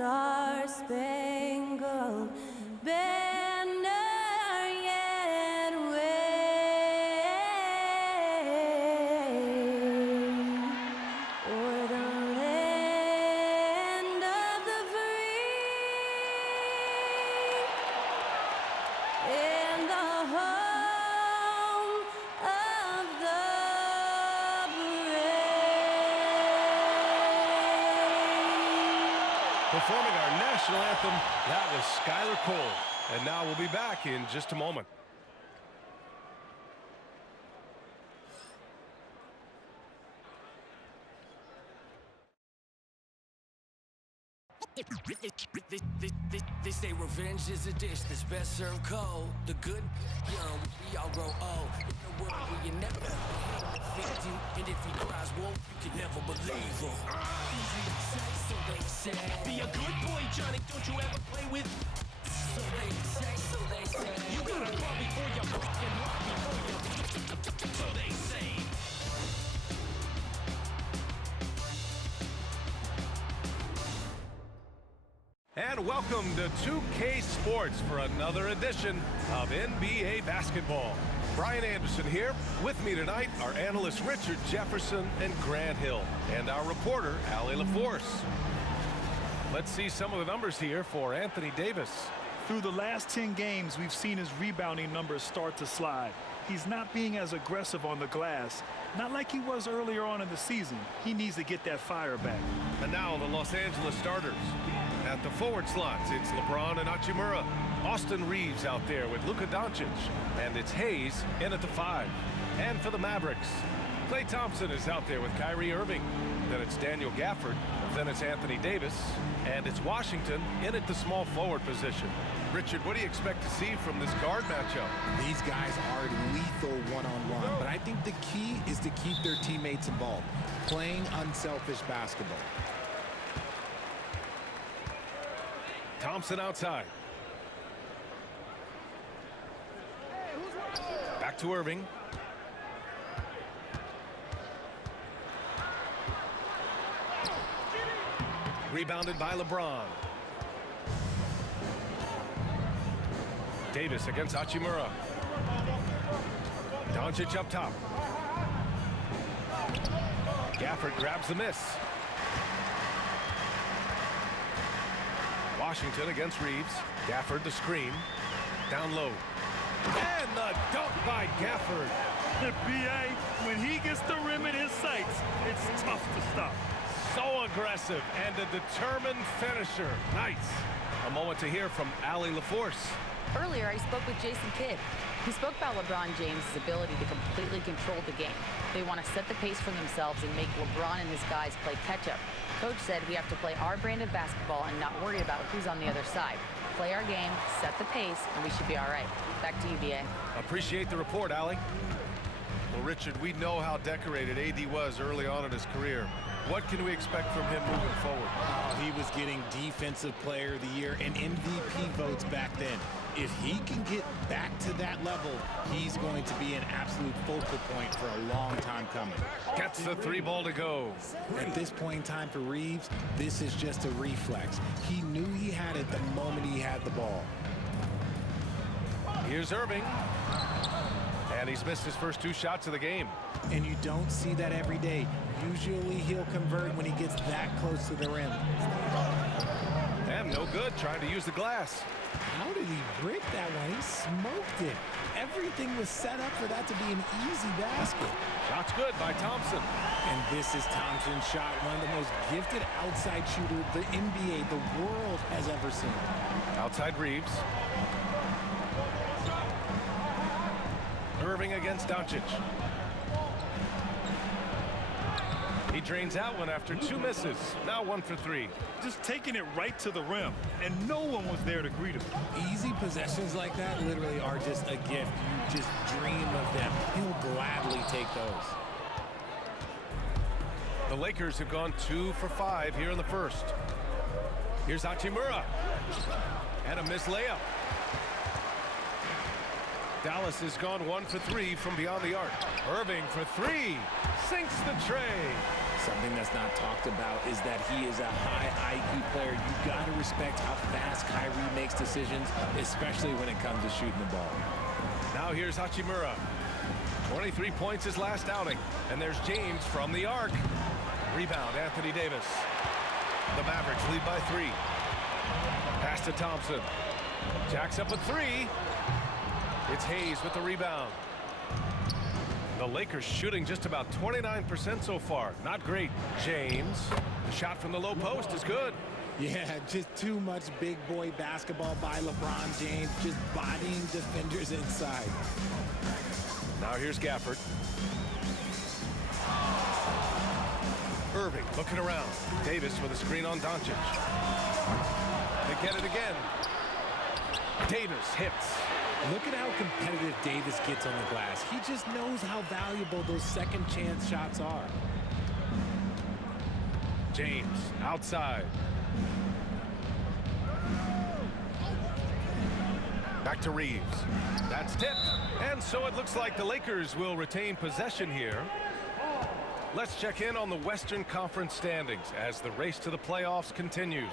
star-spangled banner yet wave o'er the land of the free and the home of the brave. Performing our national anthem, that was Skylar Cole. And now we'll be back in just a moment. They say revenge is a dish that's best served cold. The good, young, we all grow old. In a world where you never defeat you, and if he cries wolf, you can never believe him. Easy to say, so they say. Be a good boy, Johnny. Don't you ever play with? So they say, so they say. You gotta crawl before you walk and walk before you. So they say. And welcome to 2K Sports for another edition of NBA basketball. Brian Anderson here. With me tonight are analysts Richard Jefferson and Grant Hill, and our reporter, Allie LaForce. Let's see some of the numbers here for Anthony Davis. Through the last 10 games, we've seen his rebounding numbers start to slide. He's not being as aggressive on the glass, not like he was earlier on in the season. He needs to get that fire back. And now the Los Angeles starters. At the forward slots, it's LeBron and Hachimura. Austin Reeves out there with Luka Doncic. And it's Hayes in at the 5. And for the Mavericks, Klay Thompson is out there with Kyrie Irving. Then it's Daniel Gafford. Then it's Anthony Davis. And it's Washington in at the small forward position. Richard, what do you expect to see from this guard matchup? These guys are lethal one-on-one, but I think the key is to keep their teammates involved, playing unselfish basketball. Thompson outside. Back to Irving. Rebounded by LeBron. Davis against Hachimura. Doncic up top. Gafford grabs the miss. Washington against Reeves. Gafford the screen. Down low. And the dunk by Gafford. The BA, when he gets the rim in his sights, it's tough to stop. So aggressive and a determined finisher. Nice. A moment to hear from Allie LaForce. Earlier, I spoke with Jason Kidd. He spoke about LeBron James' ability to completely control the game. They want to set the pace for themselves and make LeBron and his guys play catch-up. Coach said we have to play our brand of basketball and not worry about who's on the other side. Play our game, set the pace, and we should be all right. Back to you, B.A. Appreciate the report, Allie. Well, Richard, we know how decorated AD was early on in his career. What can we expect from him moving forward? He was getting Defensive Player of the Year and MVP votes back then. If he can get back to that level, he's going to be an absolute focal point for a long time coming. Gets the 3 ball to go. At this point in time for Reeves, this is just a reflex. He knew he had it the moment he had the ball. Here's Irving. And he's missed his first 2 shots of the game. And you don't see that every day. Usually he'll convert when he gets that close to the rim. And no good, trying to use the glass. How did he brick that one? He smoked it. Everything was set up for that to be an easy basket. Shot's good by Thompson. And this is Thompson's shot, one of the most gifted outside shooters the NBA, the world has ever seen. Outside Reeves. Irving against Doncic. He drains out one after 2 misses. Now 1 for 3. Just taking it right to the rim, and no one was there to greet him. Easy possessions like that literally are just a gift. You just dream of them. He'll gladly take those. The Lakers have gone 2 for 5 here in the first. Here's Hachimura. And a missed layup. Dallas has gone 1 for 3 from beyond the arc. Irving for 3. Sinks the tray. Something that's not talked about is that he is a high IQ player. You got to respect how fast Kyrie makes decisions, especially when it comes to shooting the ball. Now here's Hachimura. 23 points his last outing. And there's James from the arc. Rebound, Anthony Davis. The Mavericks lead by 3. Pass to Thompson. Jacks up a 3. It's Hayes with the rebound. The Lakers shooting just about 29% so far. Not great. James. The shot from the low post is good. Yeah, just too much big boy basketball by LeBron James, just bodying defenders inside. Now here's Gafford. Irving looking around. Davis with a screen on Doncic. They get it again. Davis hits. Look at how competitive Davis gets on the glass. He just knows how valuable those second chance shots are. James outside. Back to Reeves. That's tipped. And so it looks like the Lakers will retain possession here. Let's check in on the Western Conference standings as the race to the playoffs continues.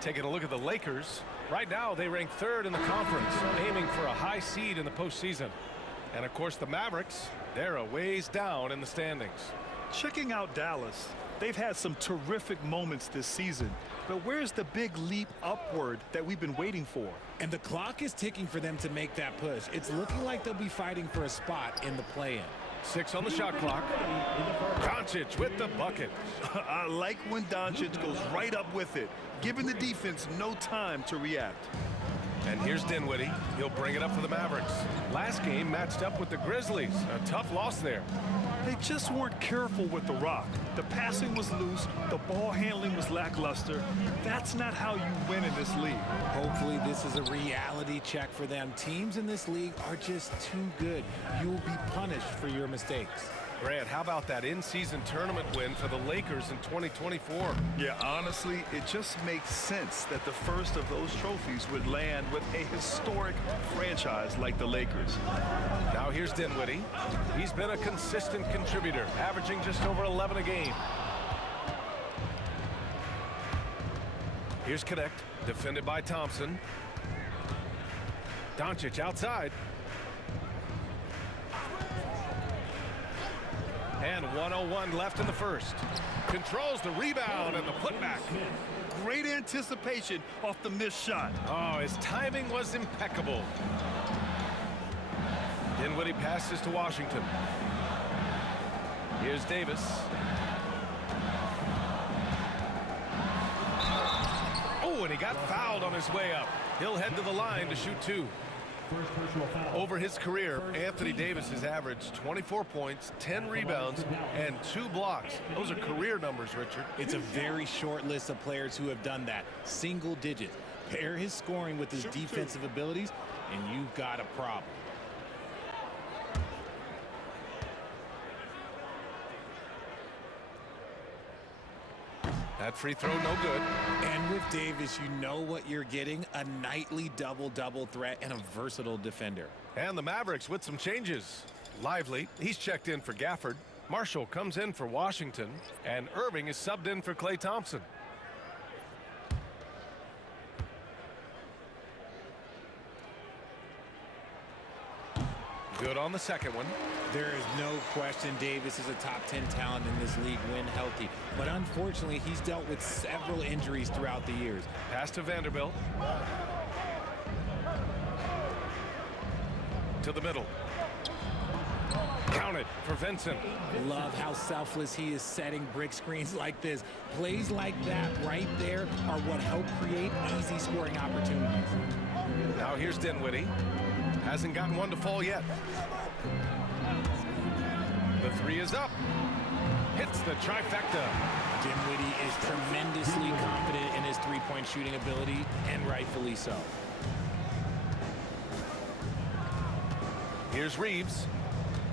Taking a look at the Lakers. Right now, they rank 3rd in the conference, aiming for a high seed in the postseason. And of course, the Mavericks, they're a ways down in the standings. Checking out Dallas, they've had some terrific moments this season. But where's the big leap upward that we've been waiting for? And the clock is ticking for them to make that push. It's looking like they'll be fighting for a spot in the play-in. 6 on the shot clock. Doncic with the bucket. I like when Doncic goes right up with it, giving the defense no time to react. And here's Dinwiddie. He'll bring it up for the Mavericks. Last game matched up with the Grizzlies. A tough loss there. They just weren't careful with the rock. The passing was loose. The ball handling was lackluster. That's not how you win in this league. Hopefully this is a reality check for them. Teams in this league are just too good. You will be punished for your mistakes. Grant, how about that in-season tournament win for the Lakers in 2024? Yeah, honestly, it just makes sense that the first of those trophies would land with a historic franchise like the Lakers. Now here's Dinwiddie. He's been a consistent contributor, averaging just over 11 a game. Here's Connect, defended by Thompson. Doncic outside. And 1:01 left in the first. Controls the rebound and the putback. Great anticipation off the missed shot. Oh, his timing was impeccable. Dinwiddie passes to Washington. Here's Davis. Oh, and he got fouled on his way up. He'll head to the line to shoot 2. Over his career, Anthony Davis has averaged 24 points, 10 rebounds, and 2 blocks. Those are career numbers, Richard. It's a very short list of players who have done that. Single digits. Pair his scoring with his defensive abilities, and you've got a problem. That free throw, no good. And with Davis, you know what you're getting. A nightly double-double threat and a versatile defender. And the Mavericks with some changes. Lively, he's checked in for Gafford. Marshall comes in for Washington. And Irving is subbed in for Klay Thompson. Good on the second one. There is no question Davis is a top 10 talent in this league when healthy. But unfortunately, he's dealt with several injuries throughout the years. Pass to Vanderbilt. To the middle. Counted for Vincent. Love how selfless he is setting brick screens like this. Plays like that right there are what help create easy scoring opportunities. Now here's Dinwiddie. Hasn't gotten one to fall yet. The 3 is up. Hits the trifecta. Dinwiddie is tremendously confident in his three-point shooting ability, and rightfully so. Here's Reeves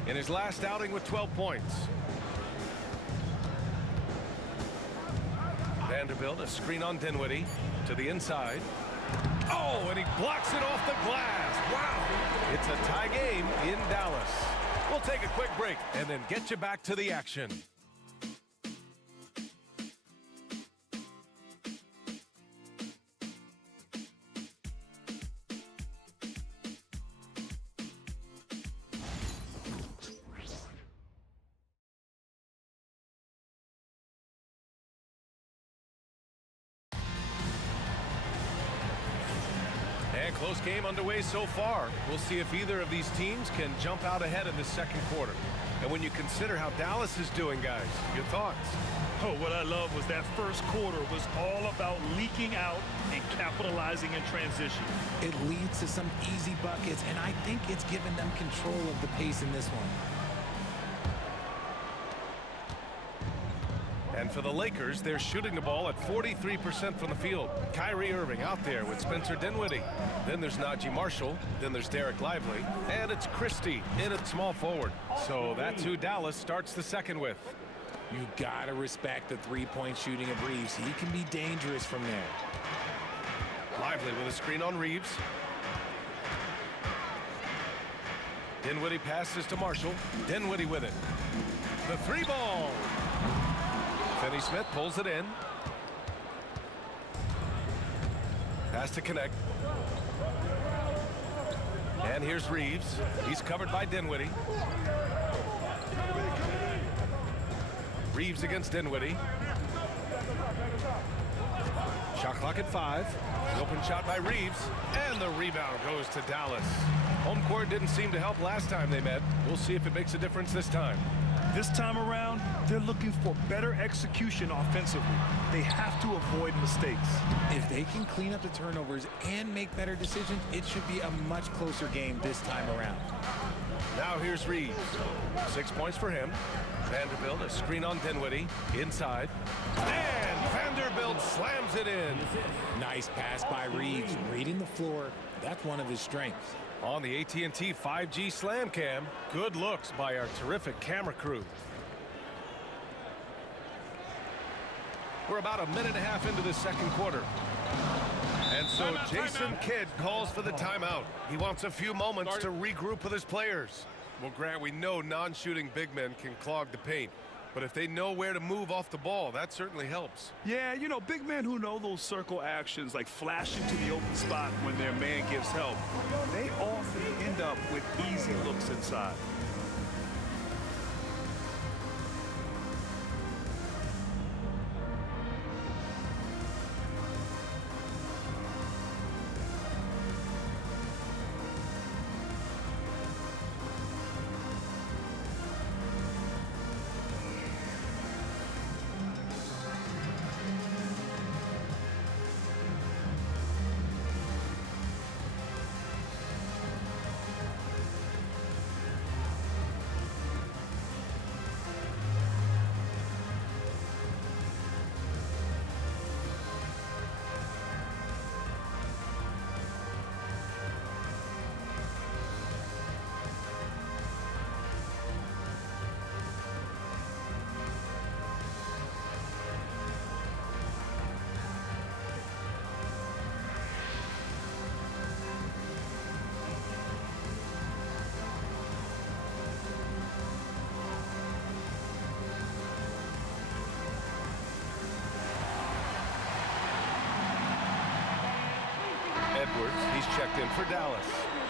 in his last outing with 12 points. Vanderbilt, a screen on Dinwiddie to the inside. Oh, and he blocks it off the glass. Wow. It's a tie game in Dallas. We'll take a quick break and then get you back to the action. close game underway so far. We'll see if either of these teams can jump out ahead in the second quarter. And when you consider how Dallas is doing, guys, your thoughts? Oh, what I love was that first quarter was all about leaking out and capitalizing in transition. It leads to some easy buckets, and I think it's given them control of the pace in this one. And for the Lakers, they're shooting the ball at 43% from the field. Kyrie Irving out there with Spencer Dinwiddie. Then there's Najee Marshall. Then there's Derek Lively. And it's Christie in at small forward. So that's who Dallas starts the second with. You gotta respect the three-point shooting of Reeves. He can be dangerous from there. Lively with a screen on Reeves. Dinwiddie passes to Marshall. Dinwiddie with it. The three ball. Finney Smith pulls it in. Pass to connect. And here's Reeves. He's covered by Dinwiddie. Reeves against Dinwiddie. Shot clock at 5. The open shot by Reeves. And the rebound goes to Dallas. Home court didn't seem to help last time they met. We'll see if it makes a difference this time. This time around, they're looking for better execution offensively. They have to avoid mistakes. If they can clean up the turnovers and make better decisions, it should be a much closer game this time around. Now here's Reeves. 6 points for him. Vanderbilt, a screen on Dinwiddie. Inside. And Vanderbilt slams it in. Nice pass by Reeves. Reading the floor. That's one of his strengths. On the AT&T 5G Slam Cam, good looks by our terrific camera crew. We're about a minute and a half into the second quarter. And so Jason Kidd calls for the timeout. He wants a few moments to regroup with his players. Well, Grant, we know non-shooting big men can clog the paint. But if they know where to move off the ball, that certainly helps. Yeah, you know, big men who know those circle actions, like flashing to the open spot when their man gives help, they often end up with easy looks inside. Edwards, he's checked in for Dallas.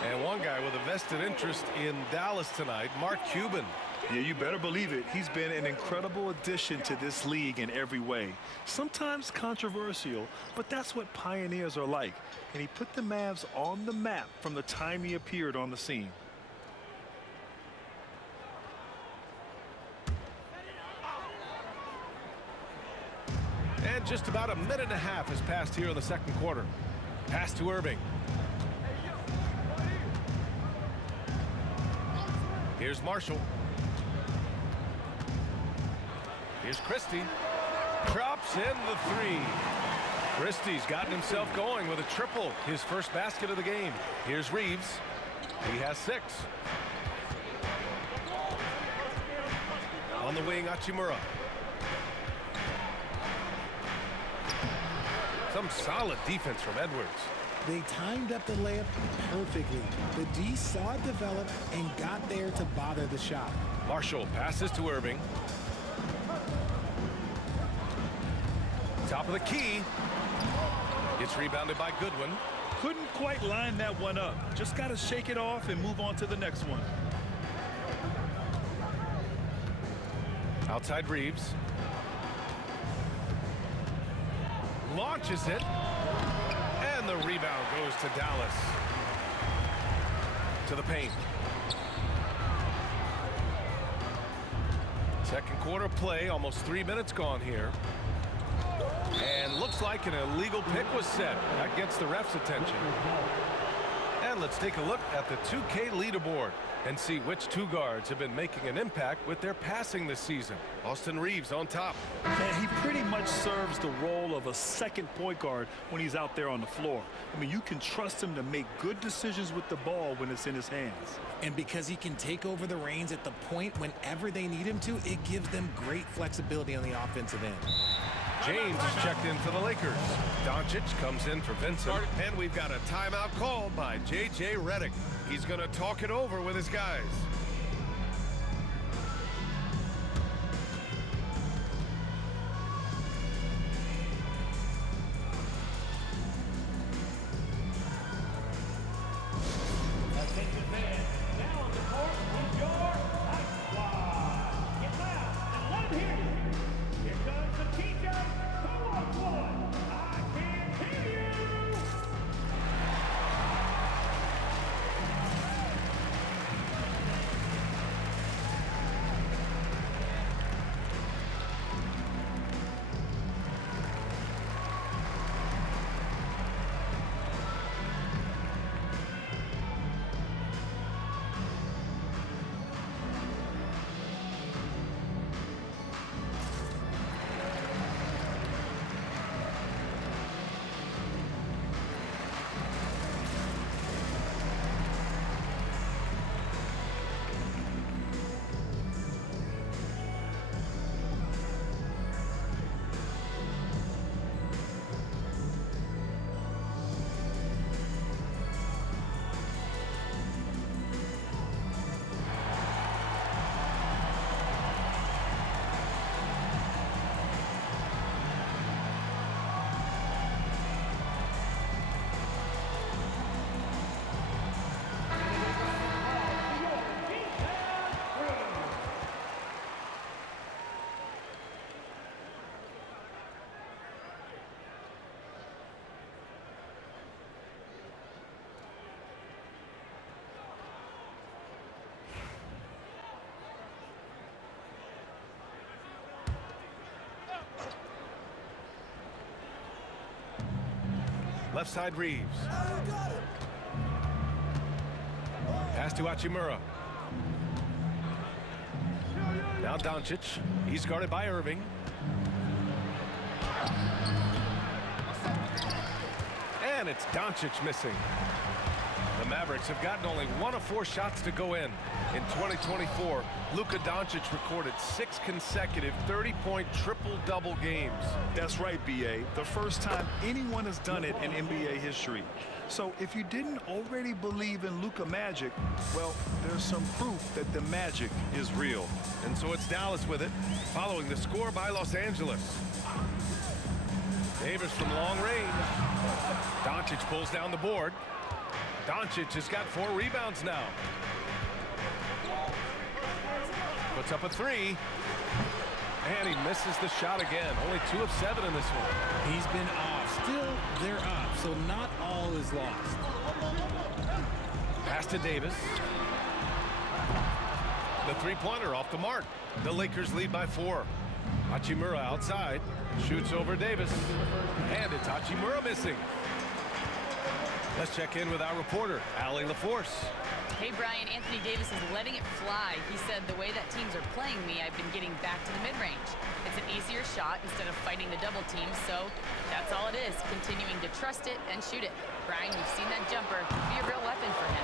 And one guy with a vested interest in Dallas tonight, Mark Cuban. Yeah, you better believe it. He's been an incredible addition to this league in every way. Sometimes controversial, but that's what pioneers are like. And he put the Mavs on the map from the time he appeared on the scene. And just about a minute and a half has passed here in the second quarter. Pass to Irving. Here's Marshall. Here's Christie. Drops in the three. Christie's gotten himself going with a triple, his first basket of the game. Here's Reeves. He has 6. On the wing, Hachimura. Some solid defense from Edwards. They timed up the layup perfectly. The D saw it develop and got there to bother the shot. Marshall passes to Irving. Top of the key. It's rebounded by Goodwin. Couldn't quite line that one up. Just got to shake it off and move on to the next one. Outside Reeves. Launches it. And the Another rebound goes to Dallas. To the paint. Second quarter play, almost 3 minutes gone here. And looks like an illegal pick was set. That gets the ref's attention. And let's take a look at the 2K leaderboard and see which two guards have been making an impact with their passing this season. Austin Reeves on top. And he pretty much serves the role of a second point guard when he's out there on the floor. I mean, you can trust him to make good decisions with the ball when it's in his hands. And because he can take over the reins at the point whenever they need him to, it gives them great flexibility on the offensive end. James is checked in for the Lakers. Doncic comes in for Vincent. And we've got a timeout called by J.J. Redick. He's going to talk it over with his guys. Left side Reeves. Pass to Hachimura. Now Doncic. He's guarded by Irving. And it's Doncic missing. The Mavericks have gotten only 1 of 4 shots to go in. In 2024, Luka Doncic recorded 6 consecutive 30-point triple-double games. That's right, B.A. The first time anyone has done it in NBA history. So if you didn't already believe in Luka Magic, well, there's some proof that the magic is real. And so it's Dallas with it, following the score by Los Angeles. Davis from long range. Doncic pulls down the board. Doncic has got 4 rebounds now. Puts up a 3. And he misses the shot again. Only 2 of 7 in this one. He's been off. Still, they're up, so not all is lost. Pass to Davis. The three-pointer off the mark. The Lakers lead by 4. Hachimura outside. Shoots over Davis. And it's Hachimura missing. Let's check in with our reporter, Allie LaForce. Hey, Brian, Anthony Davis is letting it fly. He said, the way that teams are playing me, I've been getting back to the mid-range. It's an easier shot instead of fighting the double team, so that's all it is, continuing to trust it and shoot it. Brian, you've seen that jumper be a real weapon for him.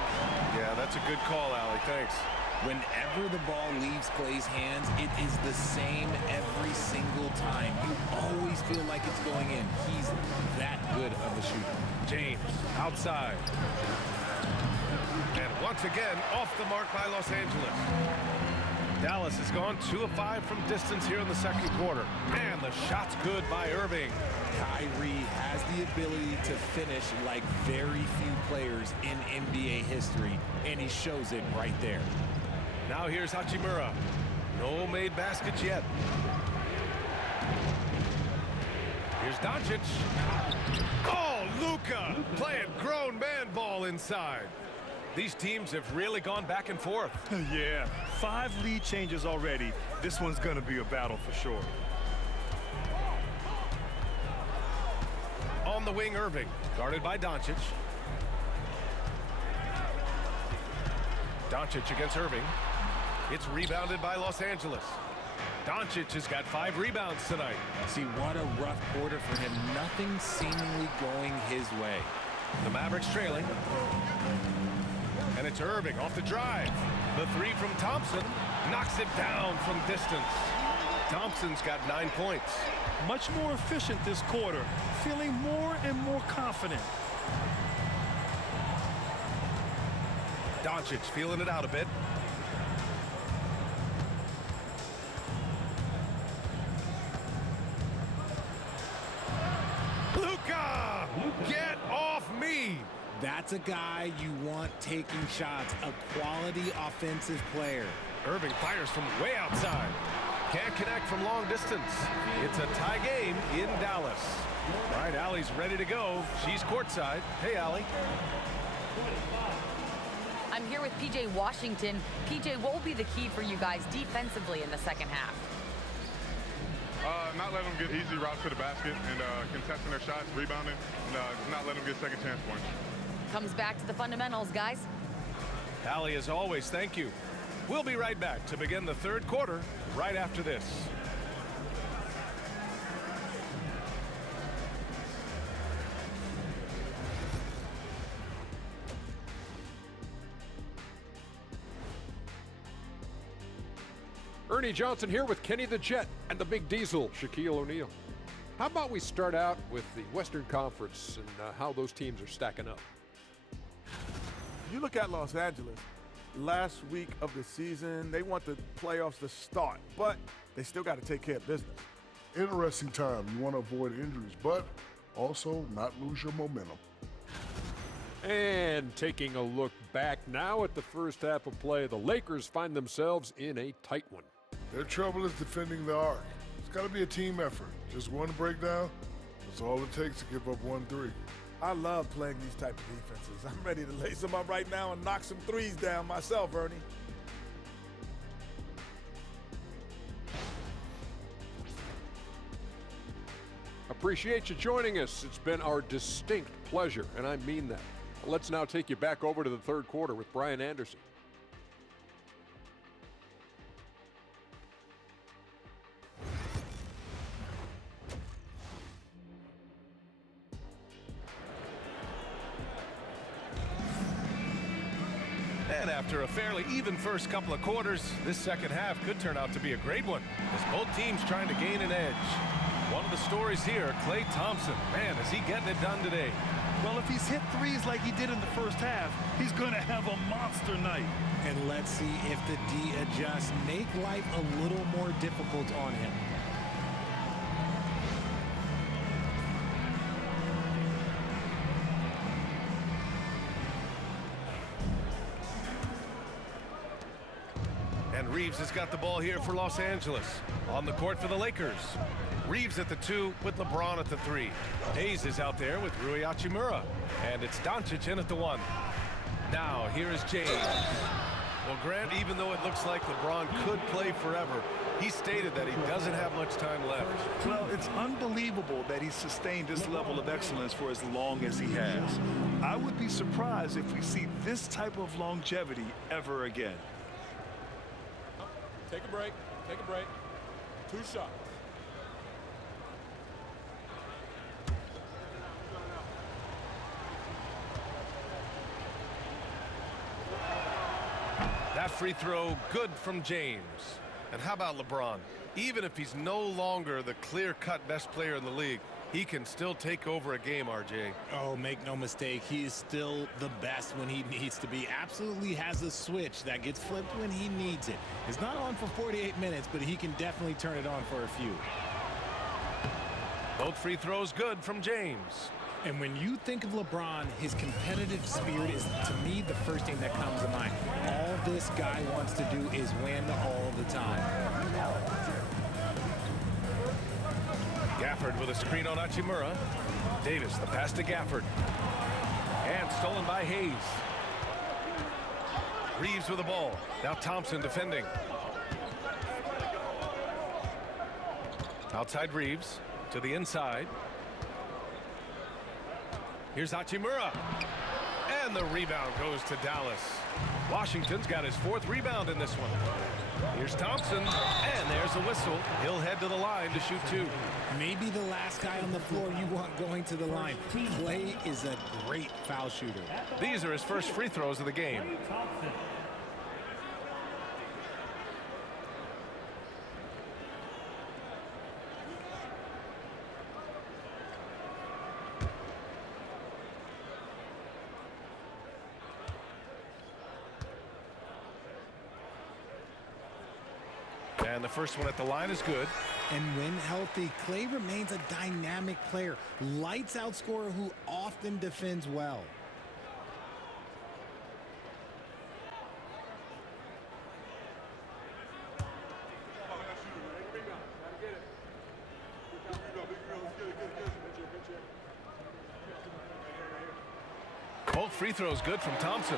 Yeah, that's a good call, Allie. Thanks. Whenever the ball leaves Clay's hands, it is the same every single time. You always feel like it's going in. He's that good of a shooter. James outside. And once again, off the mark by Los Angeles. Dallas has gone 2 of 5 from distance here in the second quarter. And the shot's good by Irving. Kyrie has the ability to finish like very few players in NBA history, and he shows it right there. Now here's Hachimura. No made baskets yet. Here's Doncic. Oh, Luka playing grown man ball inside. These teams have really gone back and forth. Yeah, 5 lead changes already. This one's gonna be a battle for sure. On the wing, Irving, guarded by Doncic. Doncic against Irving. It's rebounded by Los Angeles. Doncic has got 5 rebounds tonight. See, what a rough quarter for him. Nothing seemingly going his way. The Mavericks trailing. And it's Irving off the drive. The 3 from Thompson knocks it down from distance. Thompson's got 9 points. Much more efficient this quarter, feeling more and more confident. Doncic feeling it out a bit. Luka! Get off me! That's a guy you want taking shots, a quality offensive player. Irving fires from way outside. Can't connect from long distance. It's a tie game in Dallas. All right, Allie's ready to go. She's courtside. Hey, Allie. I'm here with PJ Washington. PJ, what will be the key for you guys defensively in the second half? Not letting them get easy routes to the basket and contesting their shots, rebounding, and just not letting them get second chance points. Comes back to the fundamentals, guys. Allie, as always, thank you. We'll be right back to begin the third quarter right after this. Ernie Johnson here with Kenny the Jet and the Big Diesel, Shaquille O'Neal. How about we start out with the Western Conference and how those teams are stacking up? You look at Los Angeles, last week of the season, they want the playoffs to start, but they still got to take care of business. Interesting time. You want to avoid injuries, but also not lose your momentum. And taking a look back now at the first half of play, the Lakers find themselves in a tight one. Their trouble is defending the arc. It's got to be a team effort. Just one breakdown, that's all it takes to give up 1-3. I love playing these type of defenses. I'm ready to lace them up right now and knock some threes down myself, Ernie. Appreciate you joining us. It's been our distinct pleasure, and I mean that. Let's now take you back over to the third quarter with Brian Anderson. And after a fairly even first couple of quarters, this second half could turn out to be a great one, as both teams trying to gain an edge. One of the stories here, Klay Thompson. Man, is he getting it done today? Well, if he's hit threes like he did in the first half, he's going to have a monster night. And let's see if the D adjusts, make life a little more difficult on him. And Reeves has got the ball here for Los Angeles. On the court for the Lakers. Reeves at the 2 with LeBron at the 3. Hayes is out there with Rui Hachimura. And it's Doncic in at the 1. Now, here is James. Well, Grant, even though it looks like LeBron could play forever, he stated that he doesn't have much time left. Well, it's unbelievable that he's sustained this level of excellence for as long as he has. I would be surprised if we see this type of longevity ever again. Take a break. Take a break. 2 shots. That free throw good from James. And how about LeBron? Even if he's no longer the clear-cut best player in the league, he can still take over a game, RJ. Oh, make no mistake, he is still the best when he needs to be. Absolutely has a switch that gets flipped when he needs it. It's not on for 48 minutes, but he can definitely turn it on for a few. Both free throws good from James. And when you think of LeBron, his competitive spirit is, to me, the first thing that comes to mind. All this guy wants to do is win all the time. Gafford with a screen on Hachimura. Davis, the pass to Gafford. And stolen by Hayes. Reeves with the ball. Now Thompson defending. Outside Reeves to the inside. Here's Hachimura. And the rebound goes to Dallas. Washington's got his 4th rebound in this one. Here's Thompson, and there's a whistle. He'll head to the line to shoot 2. Maybe the last guy on the floor you want going to the line. Clay is a great foul shooter. These are his first free throws of the game. And the first one at the line is good. And when healthy, Clay remains a dynamic player. Lights out scorer who often defends well. Both free throws good from Thompson.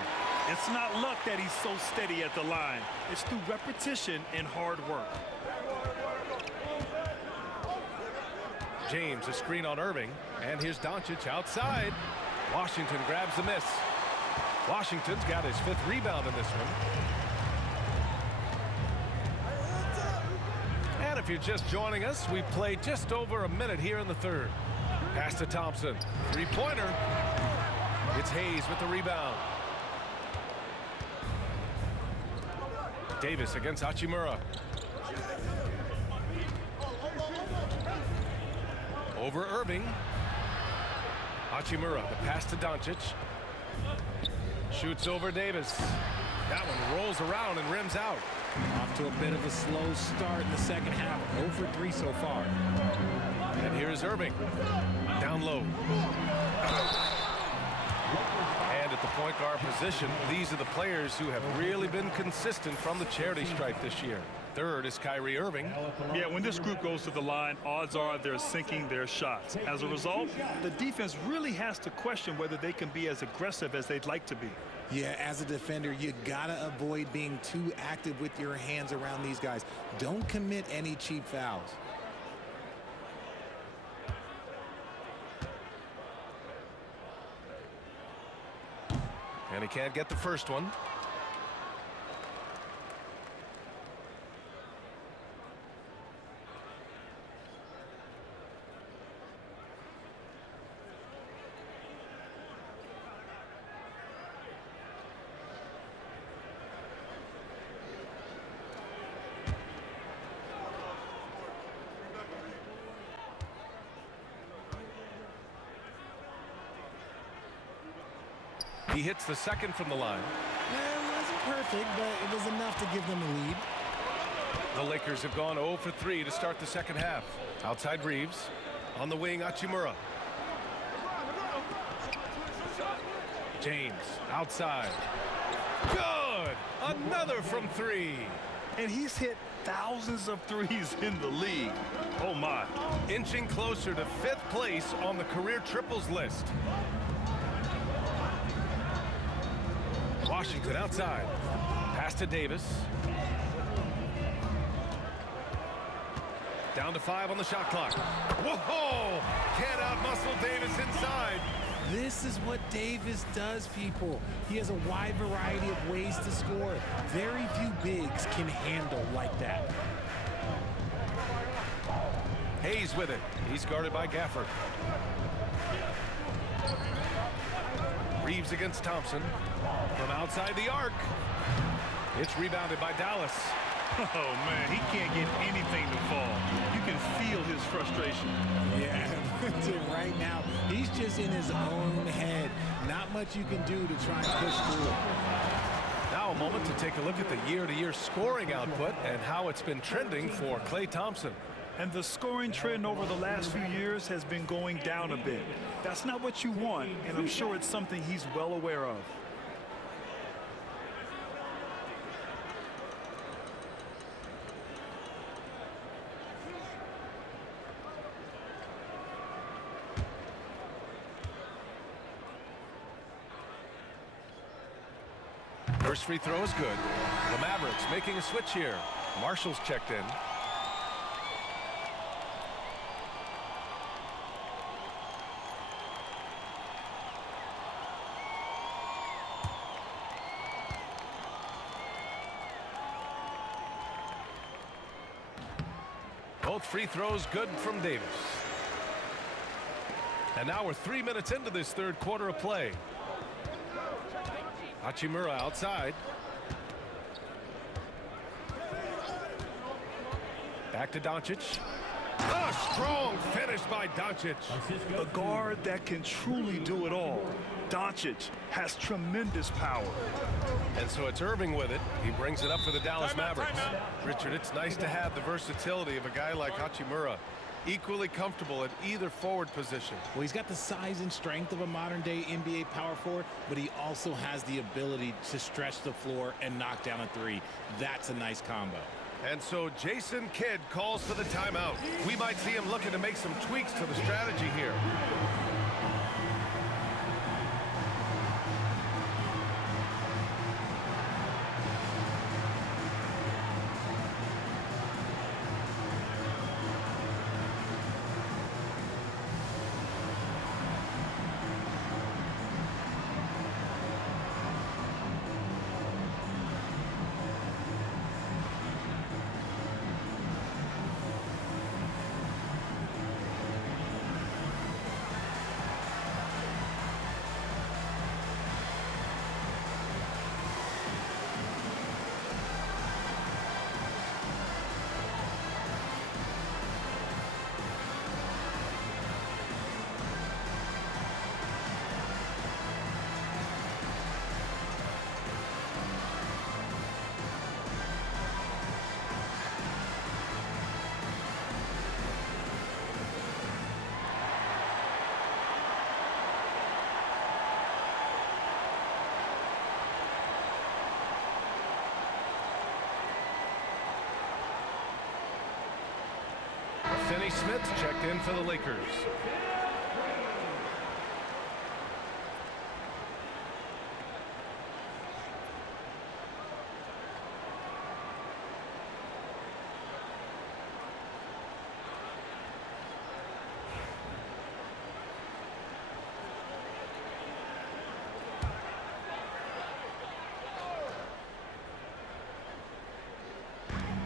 It's not luck that he's so steady at the line. It's through repetition and hard work. James, a screen on Irving. And here's Doncic outside. Washington grabs the miss. Washington's got his 5th rebound in this one. And if you're just joining us, we played just over a minute here in the 3rd. Pass to Thompson. 3-pointer. It's Hayes with the rebound. Davis against Hachimura. Over Irving. Hachimura, the pass to Doncic. Shoots over Davis. That one rolls around and rims out. Off to a bit of a slow start in the second half. 0 for 3 so far. And here's Irving. Down low. And at the point guard position, these are the players who have really been consistent from the charity stripe this year. 3rd is Kyrie Irving. Yeah, when this group goes to the line, odds are they're sinking their shots. As a result, the defense really has to question whether they can be as aggressive as they'd like to be. Yeah, as a defender, you gotta avoid being too active with your hands around these guys. Don't commit any cheap fouls. And he can't get the first one. He hits the 2nd from the line. It wasn't perfect, but it was enough to give them a lead. The Lakers have gone 0 for 3 to start the second half. Outside Reeves. On the wing, Hachimura. James, outside. Good! Another from 3. And he's hit thousands of threes in the league. Oh, my. Inching closer to 5th place on the career triples list. Washington outside. Pass to Davis. Down to 5 on the shot clock. Whoa! Can't outmuscle Davis inside. This is what Davis does, people. He has a wide variety of ways to score. Very few bigs can handle like that. Hayes with it. He's guarded by Gafford. Reeves against Thompson. From outside the arc. It's rebounded by Dallas. Oh, man, he can't get anything to fall. You can feel his frustration. Yeah, right now, he's just in his own head. Not much you can do to try and push through it. Now a moment to take a look at the year-to-year scoring output and how it's been trending for Klay Thompson. And the scoring trend over the last few years has been going down a bit. That's not what you want, and I'm sure it's something he's well aware of. First free throw is good. The Mavericks making a switch here. Marshall's checked in. Both free throws good from Davis. And now we're 3 minutes into this third quarter of play. Hachimura outside. Back to Doncic. A strong finish by Doncic. A guard that can truly do it all. Doncic has tremendous power. And so it's Irving with it. He brings it up for the Dallas Mavericks. Richard, it's nice to have the versatility of a guy like Hachimura. Equally comfortable at either forward position. Well, he's got the size and strength of a modern-day NBA power forward, but he also has the ability to stretch the floor and knock down a three. That's a nice combo. And so Jason Kidd calls for the timeout. We might see him looking to make some tweaks to the strategy here. Finney Smith checked in for the Lakers.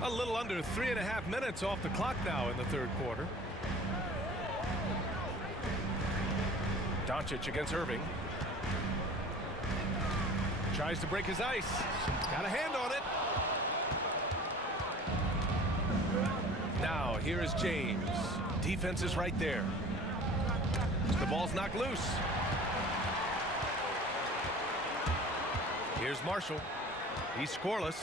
A little under 3.5 minutes off the clock now in the third quarter. Doncic against Irving. Tries to break his ice. Got a hand on it. Now here is James. Defense is right there. The ball's knocked loose. Here's Marshall. He's scoreless.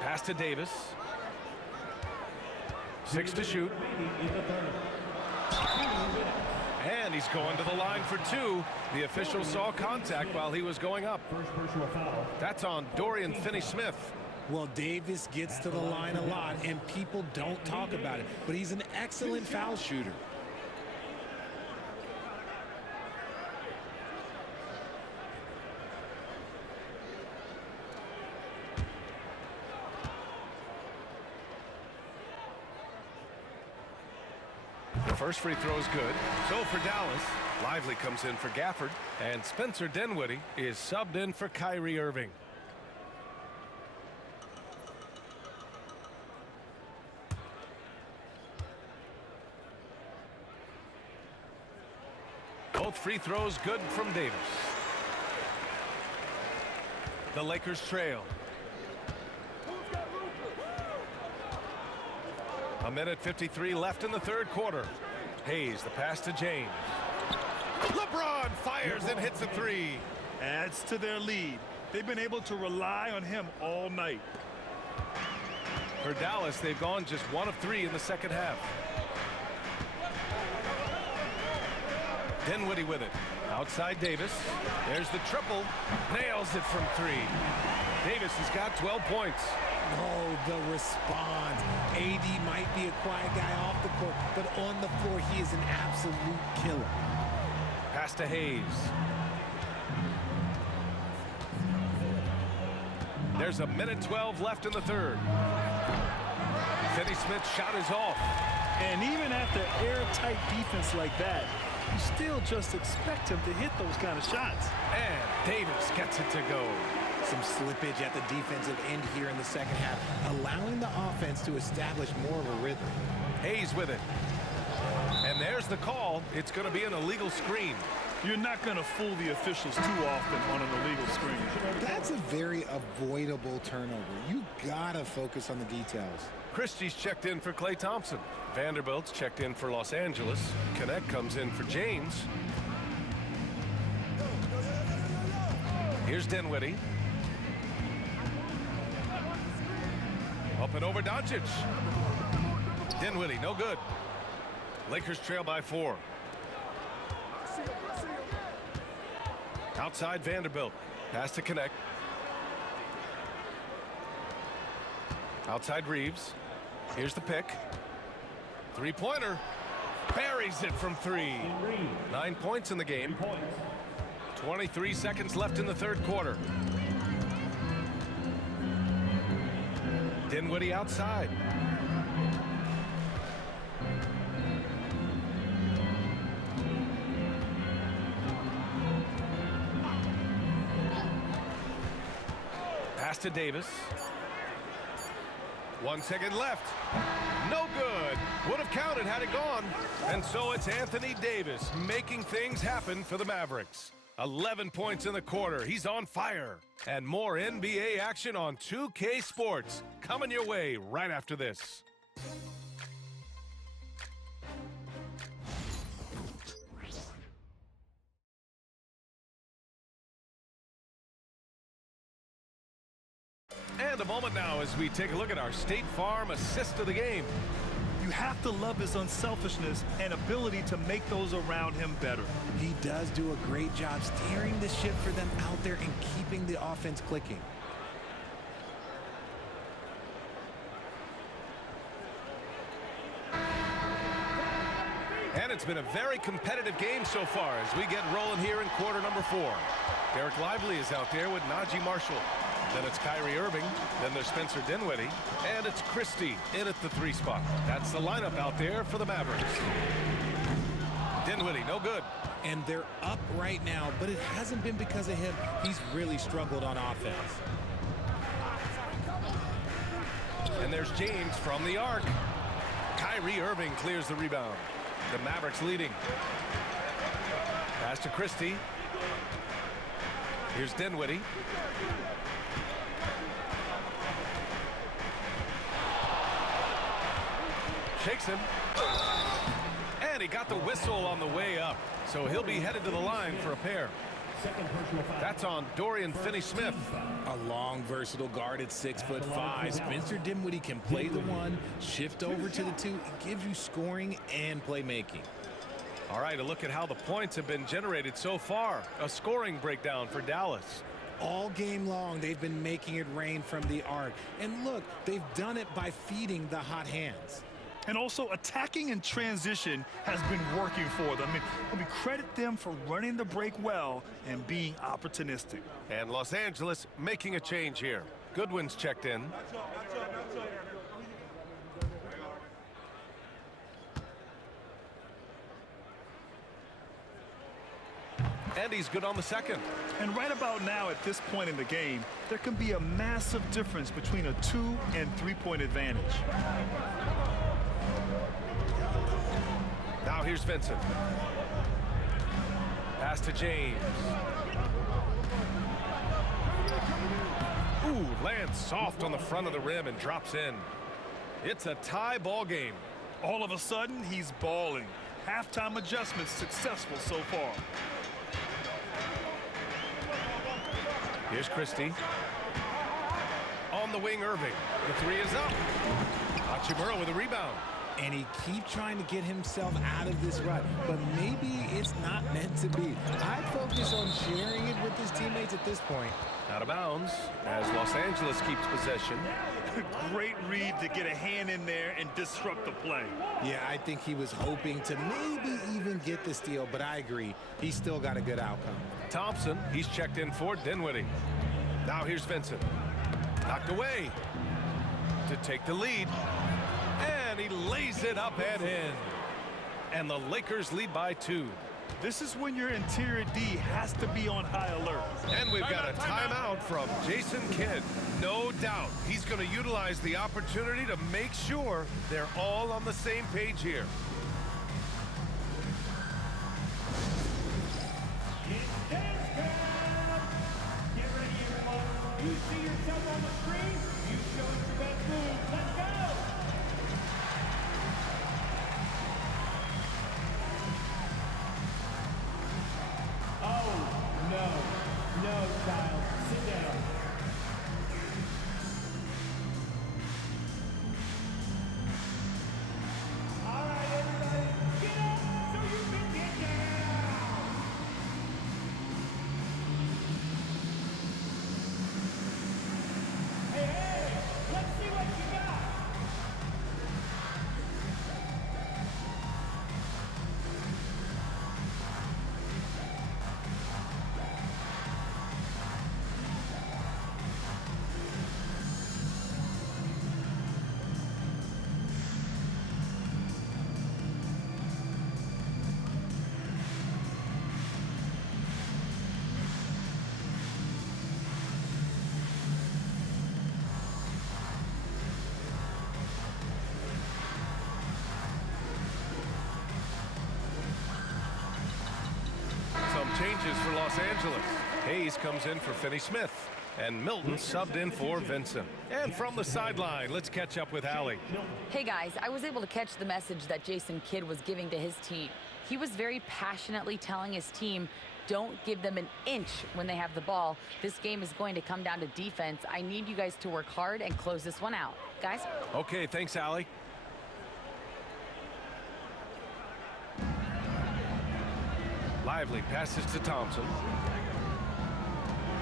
Pass to Davis. 6 to shoot. And he's going to the line for 2. The official saw contact while he was going up. That's on Dorian Finney-Smith. Well, Davis gets to the line a lot, and people don't talk about it, but he's an excellent foul shooter. First free throw is good. So for Dallas, Lively comes in for Gafford, and Spencer Dinwiddie is subbed in for Kyrie Irving. Both free throws good from Davis. The Lakers trail. A minute 53 left in the third quarter. Hayes, the pass to James. LeBron fires and hits a three. Adds to their lead. They've been able to rely on him all night. For Dallas, they've gone just 1 of 3 in the second half. Dinwiddie with it. Outside Davis. There's the triple. Nails it from 3. Davis has got 12 points. Oh, the response. AD might be a quiet guy off the court, but on the floor, he is an absolute killer. Pass to Hayes. There's a minute 12 left in the third. Finney Smith's shot is off. And even after airtight defense like that, you still just expect him to hit those kind of shots. And Davis gets it to go. Some slippage at the defensive end here in the second half, allowing the offense to establish more of a rhythm. Hayes with it. And there's the call. It's going to be an illegal screen. You're not going to fool the officials too often on an illegal screen. That's a very avoidable turnover. You gotta focus on the details. Christie's checked in for Klay Thompson. Vanderbilt's checked in for Los Angeles. Connect comes in for James. Here's Dinwiddie. Up and over Doncic. Dinwiddie, no good. Lakers trail by 4. Outside Vanderbilt. Pass to Connect. Outside Reeves. Here's the pick. Three-pointer. Buries it from 3. 9 points in the game. 23 seconds left in the third quarter. Dinwiddie outside. Pass to Davis. 1 second left. No good. Would have counted had it gone. And so it's Anthony Davis making things happen for the Mavericks. 11 points in the quarter. He's on fire. And more NBA action on 2K Sports coming your way right after this. And a moment now as we take a look at our State Farm assist of the game. You have to love his unselfishness and ability to make those around him better. He does do a great job steering the ship for them out there and keeping the offense clicking. And it's been a very competitive game so far as we get rolling here in quarter number 4. Derek Lively is out there with Najee Marshall. Then it's Kyrie Irving. Then there's Spencer Dinwiddie. And it's Christie in at the 3 spot. That's the lineup out there for the Mavericks. Dinwiddie, no good. And they're up right now, but it hasn't been because of him. He's really struggled on offense. And there's James from the arc. Kyrie Irving clears the rebound. The Mavericks leading. Pass to Christie. Here's Dinwiddie. Shakes him. And he got the whistle on the way up. So he'll be headed to the line for a pair. That's on Dorian Finney-Smith. A long, versatile guard at 6'5". Spencer Dinwiddie can play the 1, shift over to the 2. It gives you scoring and playmaking. All right, a look at how the points have been generated so far. A scoring breakdown for Dallas. All game long, they've been making it rain from the arc. And look, they've done it by feeding the hot hands. And also attacking in transition has been working for them. I mean, credit them for running the break well and being opportunistic. And Los Angeles making a change here. Goodwin's checked in. And he's good on the second. And right about now, at this point in the game, there can be a massive difference between a 2- and 3-point advantage. Now here's Vincent. Pass to James. Ooh, lands soft on the front of the rim and drops in. It's a tie ball game. All of a sudden, he's balling. Halftime adjustments successful so far. Here's Christie. On the wing, Irving. The 3 is up. Hachimura with a rebound. And he keeps trying to get himself out of this rut, but maybe it's not meant to be. I'd focus on sharing it with his teammates at this point. Out of bounds as Los Angeles keeps possession. Great read to get a hand in there and disrupt the play. Yeah, I think he was hoping to maybe even get the steal, but I agree. He still got a good outcome. Thompson, he's checked in for Dinwiddie. Now here's Vincent. Knocked away to take the lead. And he lays it up and in. And the Lakers lead by 2. This is when your interior D has to be on high alert. And we've got a timeout from Jason Kidd. No doubt he's going to utilize the opportunity to make sure they're all on the same page here. Get ready, everyone. You see yourself on the screen. You show us your best move. Let's go. No, child. Sit down. All right, everybody. Get up so you can get down. Hey, let's see what you got. Changes for Los Angeles. Hayes comes in for Finney Smith. And Milton subbed in for Vincent. And from the sideline, let's catch up with Allie. Hey guys, I was able to catch the message that Jason Kidd was giving to his team. He was very passionately telling his team, don't give them an inch when they have the ball. This game is going to come down to defense. I need you guys to work hard and close this one out. Guys? Okay, thanks, Allie. Lively passes to Thompson.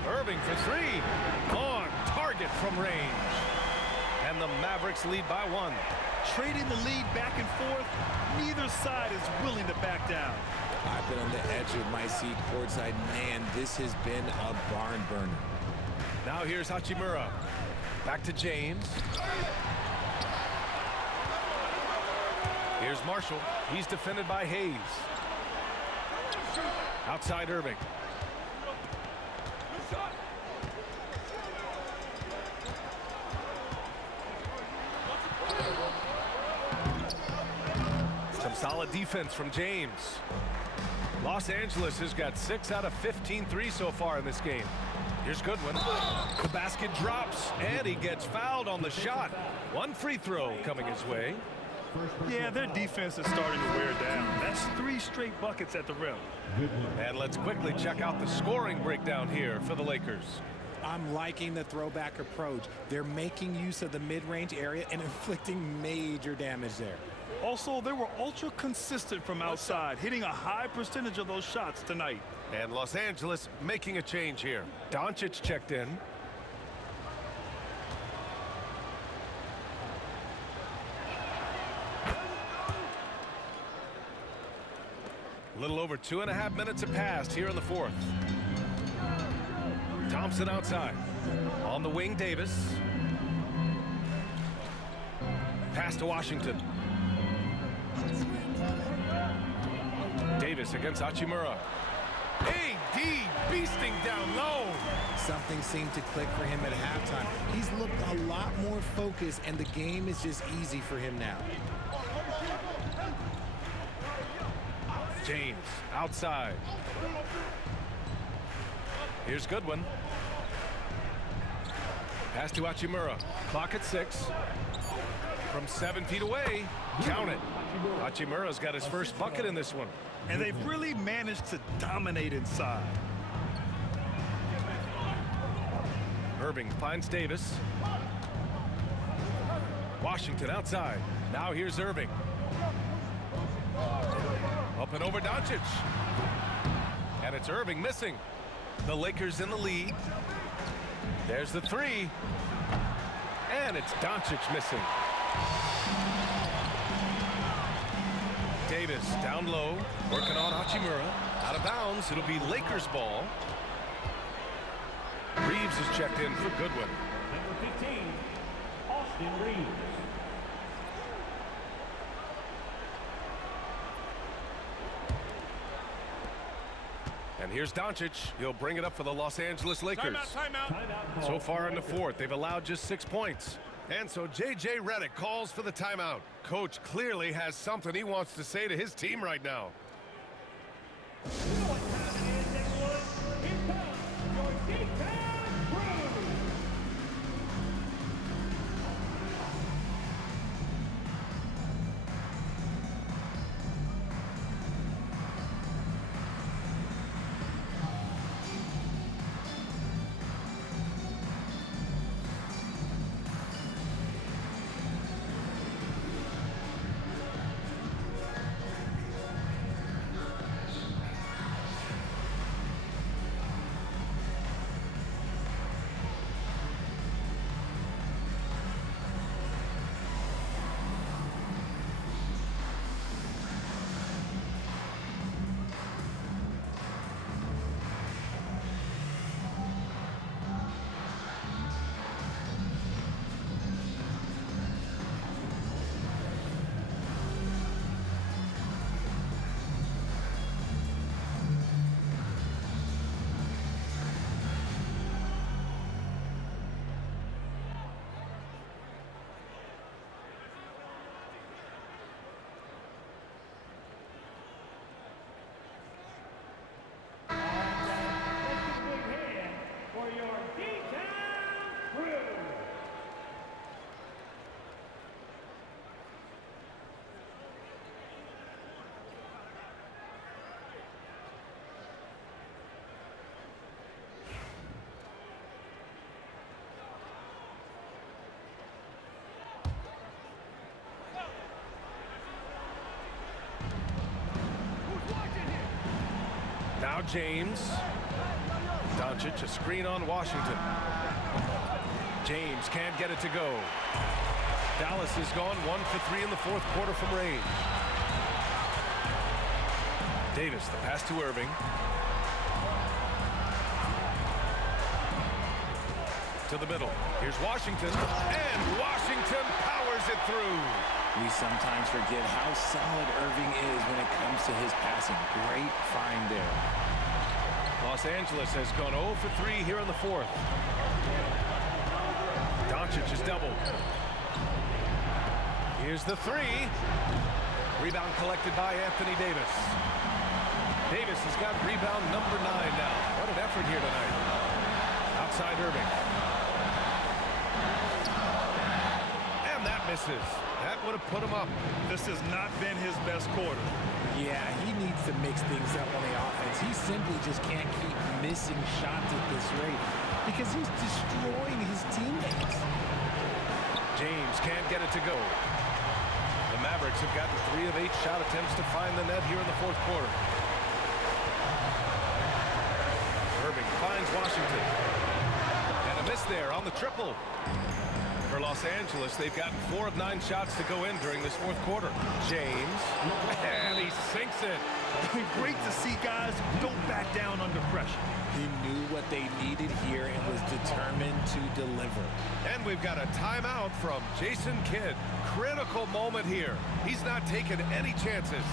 Irving for 3. On target from range. And the Mavericks lead by 1. Trading the lead back and forth, neither side is willing to back down. I've been on the edge of my seat courtside. Man, this has been a barn burner. Now here's Hachimura. Back to James. Here's Marshall. He's defended by Hayes. Outside Irving. Some solid defense from James. Los Angeles has got 6 out of 15 threes so far in this game. Here's Goodwin. The basket drops, and he gets fouled on the shot. One free throw coming his way. Yeah, their defense is starting to wear down. That's 3 straight buckets at the rim. And let's quickly check out the scoring breakdown here for the Lakers. I'm liking the throwback approach. They're making use of the mid-range area and inflicting major damage there. Also, they were ultra consistent from outside, hitting a high percentage of those shots tonight. And Los Angeles making a change here. Doncic checked in. A little over 2.5 minutes have passed here in the 4th. Thompson outside. On the wing, Davis. Pass to Washington. Davis against Hachimura. AD beasting down low. Something seemed to click for him at halftime. He's looked a lot more focused, and the game is just easy for him now. James outside. Here's Goodwin. Pass to Hachimura. Clock at 6. From 7 feet away. Count it. Hachimura's got his first bucket in this one. And they've really managed to dominate inside. Irving finds Davis. Washington outside. Now here's Irving. Up and over Doncic. And it's Irving missing. The Lakers in the lead. There's the 3. And it's Doncic missing. Davis down low, working on Hachimura. Out of bounds, it'll be Lakers ball. Reeves is checked in for Goodwin. Number 15, Austin Reeves. And here's Doncic. He'll bring it up for the Los Angeles Lakers. Timeout. So far in the fourth, they've allowed just 6 points. And so J.J. Redick calls for the timeout. Coach clearly has something he wants to say to his team right now. You know what time it is, everyone? Here comes your D-Town crew. Now James. Doncic, a screen on Washington. James can't get it to go. Dallas has gone 1 for 3 in the fourth quarter from range. Davis, the pass to Irving. To the middle. Here's Washington. And Washington powers it through. We sometimes forget how solid Irving is when it comes to his passing. Great find there. Los Angeles has gone 0 for 3 here in the fourth. Doncic is doubled. Here's the three. Rebound collected by Anthony Davis. Davis has got rebound number 9 now. What an effort here tonight. Outside Irving. And that misses. That would have put him up. This has not been his best quarter. Yeah, he needs to mix things up on the offense. He simply just can't keep missing shots at this rate because he's destroying his teammates. James can't get it to go. The Mavericks have gotten 3 of 8 shot attempts to find the net here in the fourth quarter. Irving finds Washington. And a miss there on the triple. For Los Angeles, they've gotten 4 of 9 shots to go in during this fourth quarter. James, and he sinks it. Great to see guys who don't back down under pressure. He knew what they needed here and was determined to deliver. And we've got a timeout from Jason Kidd. Critical moment here. He's not taking any chances.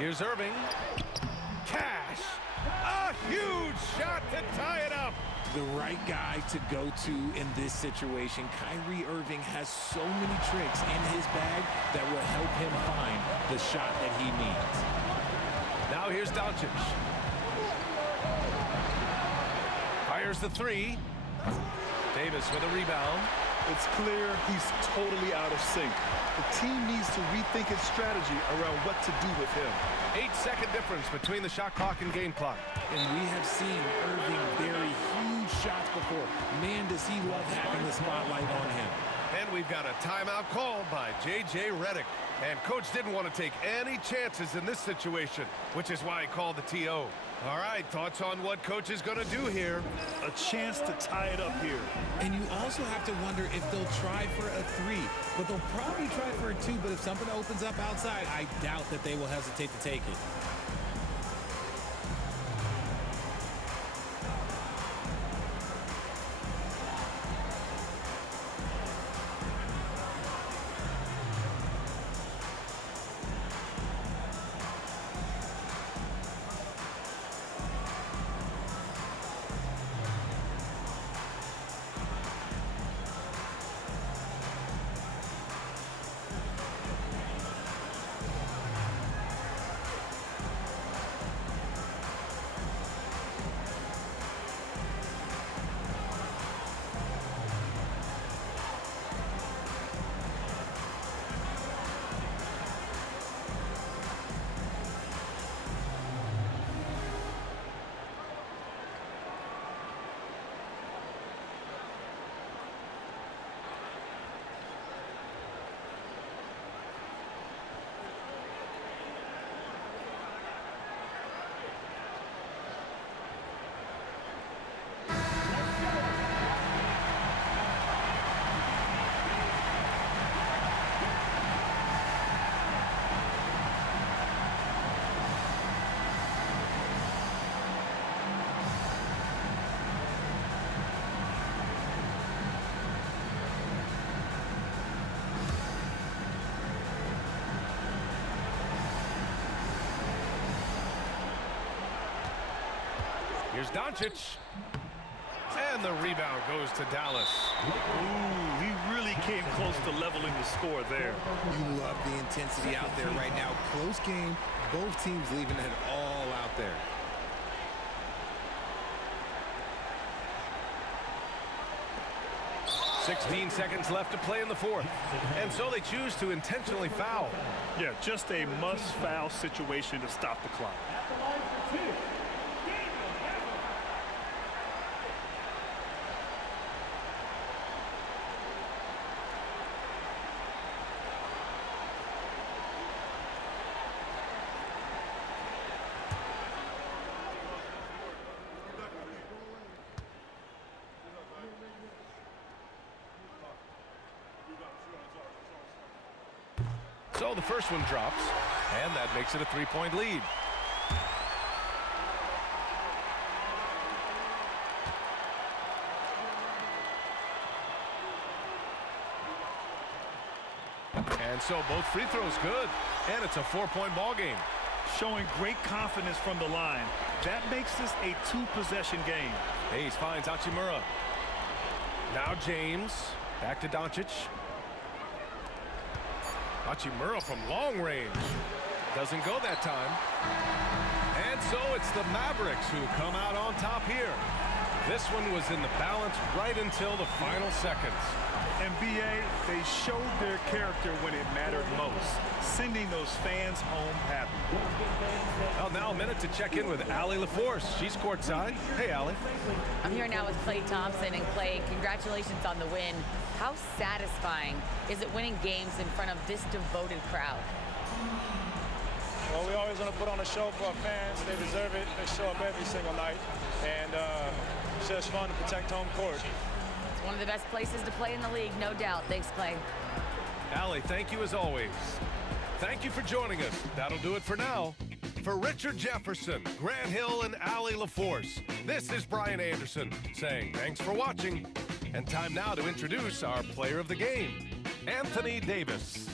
Here's Irving. Cash. A huge shot to tie it up. The right guy to go to in this situation. Kyrie Irving has so many tricks in his bag that will help him find the shot that he needs. Now here's Doncic. Fires the three. Davis with a rebound. It's clear he's totally out of sync. The team needs to rethink its strategy around what to do with him. 8-second difference between the shot clock and game clock. And we have seen Irving bury huge shots before. Man, does he love having the spotlight on him. And we've got a timeout called by J.J. Redick. And coach didn't want to take any chances in this situation, which is why he called the TO. All right, thoughts on what coach is going to do here? A chance to tie it up here. And you also have to wonder if they'll try for a three. But they'll probably try for a two, but if something opens up outside, I doubt that they will hesitate to take it. Here's Doncic. And the rebound goes to Dallas. Ooh, he really came close to leveling the score there. You love the intensity out there right now. Close game, both teams leaving it all out there. "16 seconds left to play in the fourth. And so they choose to intentionally foul. Yeah, just a must-foul situation to stop the clock. At the line for two. So the first one drops, and that makes it a three-point lead. And so both free throws good, and it's a four-point ball game. Showing great confidence from the line. That makes this a two-possession game. Hayes finds Hachimura. Now James, back to Doncic. Hachimura from long range. Doesn't go that time. And so it's the Mavericks who come out on top here. This one was in the balance right until the final seconds. NBA, they showed their character when it mattered most, sending those fans home happy. Well, now a minute to check in with Allie LaForce. She's courtside. Hey, Allie. I'm here now with Klay Thompson. And Klay, congratulations on the win. How satisfying is it winning games in front of this devoted crowd? Well, we always want to put on a show for our fans. They deserve it. They show up every single night. And it's just fun to protect home court. It's one of the best places to play in the league, no doubt. Thanks, Klay. Allie, thank you as always. Thank you for joining us. That'll do it for now. For Richard Jefferson, Grant Hill, and Allie LaForce, this is Brian Anderson saying thanks for watching. And time now to introduce our player of the game, Anthony Davis.